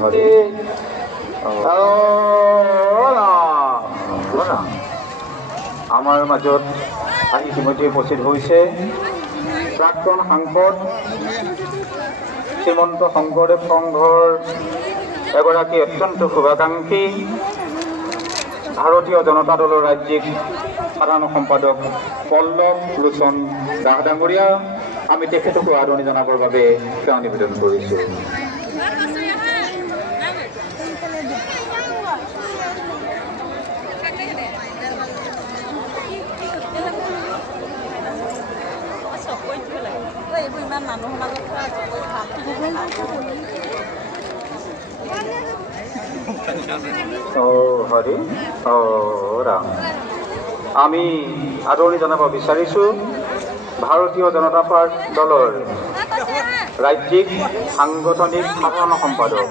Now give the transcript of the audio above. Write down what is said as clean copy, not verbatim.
হৰি আমাৰ মাজত আহি ইতিমধ্যে উপস্থিত হৈছে প্ৰাক্তন সাংসদ শ্ৰীমন্ত শংকৰদেৱ সংঘৰ এগৰাকী অত্যন্ত শুভাকাংক্ষী ভাৰতীয় জনতা দলৰ ৰাজ্যিক সাধাৰণ সম্পাদক পল্লৱ লোচন দাস ডাঙৰীয়া। আমি তেখেতকো আদৰণি জনাবৰ বাবে সেৱা নিবেদন কৰিছোঁ। হৰি ৰাম। আমি আদৰণি জনাব বিচাৰিছোঁ ভাৰতীয় জনতা দলৰ ৰাজ্যিক সাংগঠনিক সাধাৰণ সম্পাদক